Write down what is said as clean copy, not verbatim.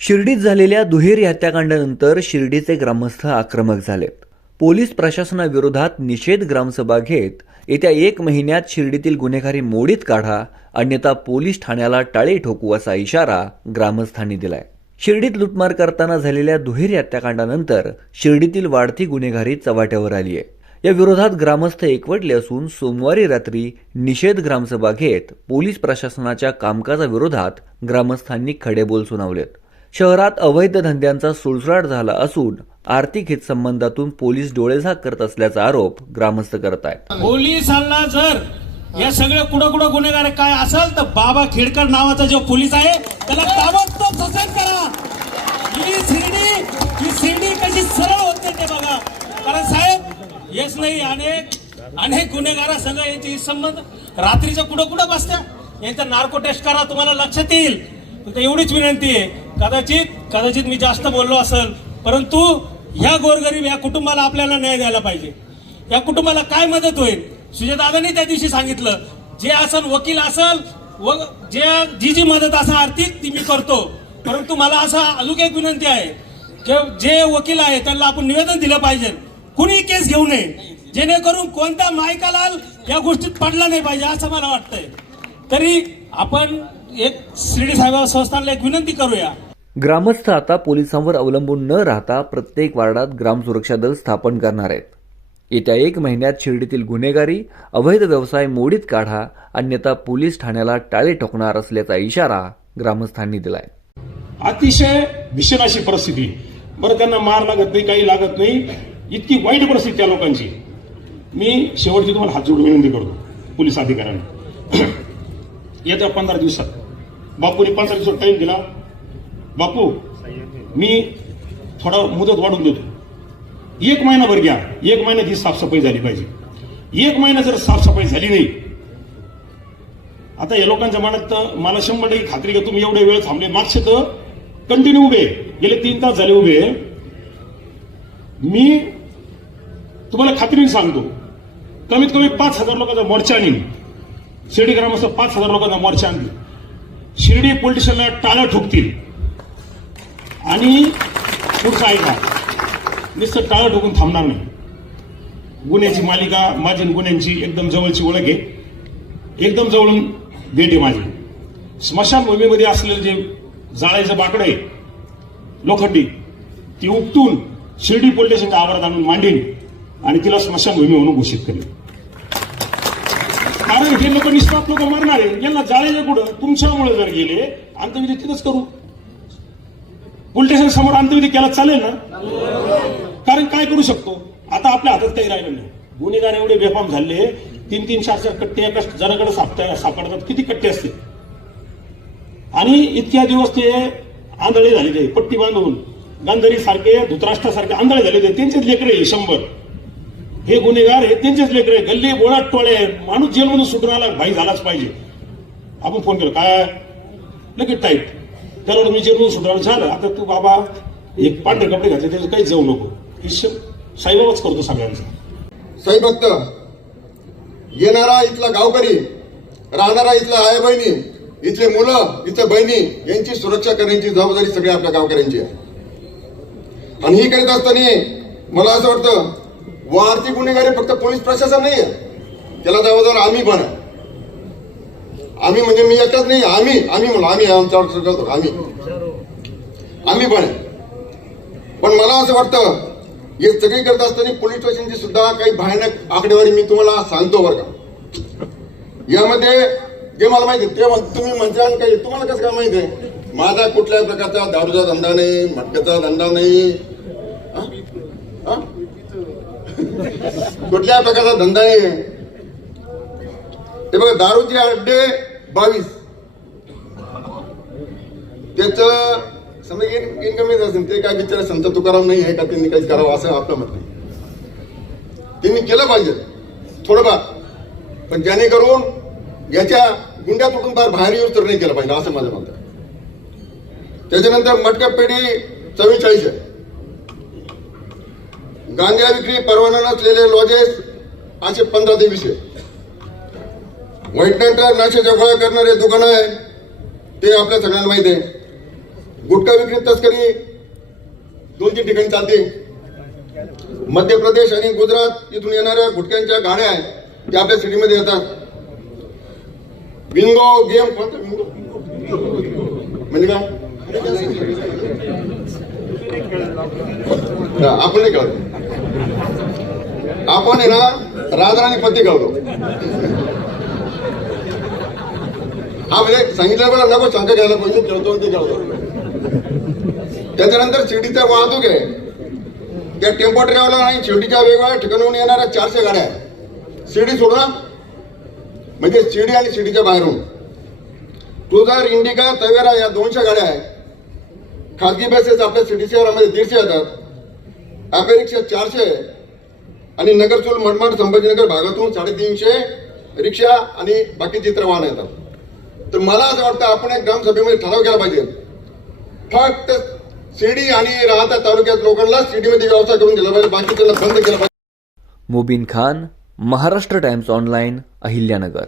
शिर्डीत झालेल्या दुहेरी हत्याकांडानंतर शिर्डीचे ग्रामस्थ आक्रमक झालेत. पोलीस प्रशासनाविरोधात निषेध ग्रामसभा घेत येत्या 1 महिन्यात शिर्डीतील गुन्हेगारी मोडीत काढा, अन्यथा पोलीस ठाण्याला टाळे ठोकू असा इशारा ग्रामस्थांनी दिलाय. शिर्डीत लुटमार करताना झालेल्या दुहेरी हत्याकांडानंतर शिर्डीतील वाढती गुन्हेगारी चव्हाट्यावर आली आहे. या विरोधात ग्रामस्थ एकवटले असून सोमवारी रात्री निषेध ग्रामसभा घेत पोलीस प्रशासनाच्या कामकाजाविरोधात ग्रामस्थांनी खडेबोल सुनावलेत. शहरात अवैध धंद्यांचा सुळसुळाट झाला असून आर्थिक हितसंबंधातून पोलीस डोळेझाक करत असल्याचा आरोप ग्रामस्थ करत आहेत. पोलिसांना जर या सगळे कुठं गुन्हेगार काय असेल तर बाबा खेडकर नावाचा जो पोलीस आहे त्याला ताबडतोब सस्पेंड करा. ही शिर्डी कशी सरळ होते ते बघा. कारण साहेब येस नाही अनेक गुन्हेगारांसंग यांची संबंध रात्रीचं कुठं बसत्या. यांचा नार्को टेस्ट करा, तुम्हाला लक्षात येईल. फक्त एवढीच विनंती आहे. कदाचित मी जास्त बोललो असेल, परंतु ह्या गोरगरीब या कुटुंबाला आपल्याला न्याय द्यायला पाहिजे. या कुटुंबाला काय मदत होईल? सुजयदादांनी त्या दिवशी सांगितलं, जे असेल वकील असेल व जी मदत असेल आर्थिक ती मी करतो. परंतु मला असं अजून एक विनंती आहे की जे वकील आहे त्यांना आपण निवेदन दिलं पाहिजे, कुणी केस घेऊ नये, जेणेकरून कोणत्या मायकालाल या गोष्टीत पडला नाही पाहिजे असं मला वाटतंय. तरी आपण एक शिर्डी साहेब संस्थानला एक विनंती करूया. ग्रामस्थ आता पोलिसांवर अवलंबून न राहता प्रत्येक वार्डात ग्राम सुरक्षा दल स्थापन करणार आहेत. येत्या 1 महिन्यात शिर्डीतील गुन्हेगारी, अवैध व्यवसाय मोडीत काढा, अन्यथा पोलीस ठाण्याला टाळे ठोकणार असल्याचा इशारा ग्रामस्थांनी दिलाय. अतिशय भीषण अशी परिस्थिती. बरं, त्यांना मार लागत नाही, काही लागत नाही, इतकी वाईट परिस्थिती त्या लोकांची. मी शेवटची तुम्हाला हात जोडून विनंती करतो पोलीस अधिकाऱ्यांना, येत्या 15 दिवसात बापूने 15 दिवसात टाइम दिला. बापू, मी थोडा मुदत वाढून देतो, 1 महिनाभर घ्या. 1 महिन्यात ही साफसफाई झाली पाहिजे. 1 महिना जर साफसफाई झाली नाही, आता या लोकांच्या मनात मला 100% खात्री का तुम्ही एवढे वेळ थांबले. मागचे तर कंटिन्यू उभे, गेले 3 तास झाले उभे. मी तुम्हाला खात्रीने सांगतो, कमीत कमी 5,000 लोकांचा मोर्चा आणीन. शिर्डी ग्रामस्थ 5,000 लोकांचा मोर्चा आणतील. शिर्डी पोलीस स्टेशनला टाळं ठोकतील. आणि पुढचं ऐका, नुसतं टाळं ठोकून थांबणार नाही. गुन्ह्याची मालिका माझी गुन्ह्यांची एकदम जवळची ओळख आहे, एकदम जवळून भेट आहे माझी. स्मशानभूमीमध्ये असलेलं जे जाळायचं बाकडं आहे लोखंडी, ती उपटून शिर्डी पोलीस स्टेशनच्या आवारात आणून मांडीन आणि तिला स्मशानभूमी म्हणून घोषित करेल. कारण हे लोक निष्पाप लोक मरणार आहे. यांना जाळायचं कुठं? तुमच्यामुळे जर गेले अंत्यविधी तिथंच करू. पोलीस स्टेशन समोर अंत्यविधी केला चालेल ना? कारण काय करू शकतो आता? आपल्या हातात काही राहिलं नाही. गुन्हेगार एवढे बेफाम झाले, 3-3, 4-4 कट्टे एका जणाकडे सापडतात. किती कट्टे असते? आणि इतक्या दिवस ते आंधळे झालेले, पट्टी बांधून गांधारी सारखे, धुतराष्ट्रासारखे आंधळे झालेले. त्यांचेच लेकरे 100 हे गुन्हेगार हे त्यांचेच लेकरे. गल्ली बोळात टोळे. माणूस जेलमधून सुटून आला, भाई झालाच पाहिजे. आपण फोन केला, काय लगेच टाईप. त्याला मी जेलमधून सुटून झालं, आता तू बाबा एक पांढरे कपडे घातले, त्याचं काहीच जाऊ नको. साईबाबाच करतो सगळ्यांचा. साई भक्त येणारा इथला गावकरी, राहणारा इथला आई बहिणी, इथले मुलं, इथल्या बहिणी यांची सुरक्षा करण्याची जबाबदारी सगळ्या आपल्या गावकऱ्यांची आहे. आणि ही करीत असताना मला असं वाटतं, आर्थिक गुन्हेगारी फक्त पोलीस प्रशासन नाही आहे, त्याला जबाबदार आम्ही पण आहे. आम्ही म्हणजे मी एकटाच नाही, आम्ही म्हणून आम्ही पण आहे. पण मला असं वाटतं, हे सगळी करत असताना पोलीस स्टेशनची सुद्धा काही भयानक आकडेवारी मी तुम्हाला सांगतो बरं का. यामध्ये जे मला माहिती ते तुम्ही म्हणता, काही तुम्हाला कसं काय माहिती आहे? माझा कुठल्याही प्रकारचा दारूचा धंदा नाही, मटक्याचा धंदा नाही, कुठल्याही प्रकारचा धंदा नाही. ते बघा, दारूचे अड्डे 22, त्याच समजा इन्कम असेल. ते काय बिचारे संत तुकाराम नाही आहे का त्यांनी काहीच करावं असं आपलं मत नाही. त्यांनी केलं पाहिजे थोडंफार, पण जेणेकरून याच्या गुंड्या तुटून बाहेर येऊच तर नाही केलं पाहिजे असं माझं मत आहे. त्याच्यानंतर मटका पेढी 44 आहे. गांजा विक्री परवाना नसलेले लॉजेस असे 15 ते 20 आहे. व्हाईट नाईट नाश्याच्या गोळ्या करणारे दुकानं आहे ते आपल्या सगळ्यांना माहिती आहे. गुटखा विक्री तस्करी 2-3 ठिकाणी चालते. मध्य प्रदेश आणि गुजरात इथून येणाऱ्या गुटख्यांच्या गाड्या आहेत त्या आपल्या सिटीमध्ये येतात. बिंगो गेम कोणतं बिंगो म्हणजे काय आपण नाही कळत. आपण आहे ना राजराणी पत्ती कळतो. हा म्हणजे सांगितलं बरं नको शंका घ्यायला पाहिजे खेळतो ते खेळतो. त्याच्यानंतर शिर्डीचा वाहतूक आहे. त्या टेम्पो ट्रॅव्हलर आणि शिर्डीच्या वेगवेगळ्या ठिकाणाहून येणाऱ्या 400 गाड्या आहेत शिर्डी सोडून, म्हणजे शिर्डी आणि शिर्डीच्या बाहेरून. क्रुझर, इंडिका, तवेरा या 200 गाड्या आहेत. खाजगी बसेस आपल्या सिटी शहरामध्ये 150 येतात. ऑटो रिक्षा 400 आणि नगरचूल, मनमाड, संभाजीनगर भागातून 350 रिक्षा आणि बाकीची इतर वाहनं येतात. तर मला असं वाटतं आपण एक ग्रामसभेमध्ये ठराव केला पाहिजे, फक्त शिर्डी आणि राहता तालुक्यात लोकांना शिर्डीमध्ये व्यवसाय करून दिला पाहिजे, बाकी त्यांना बंद केला पाहिजे. मुबीन खान, महाराष्ट्र टाइम्स ऑनलाइन, अहिल्यानगर.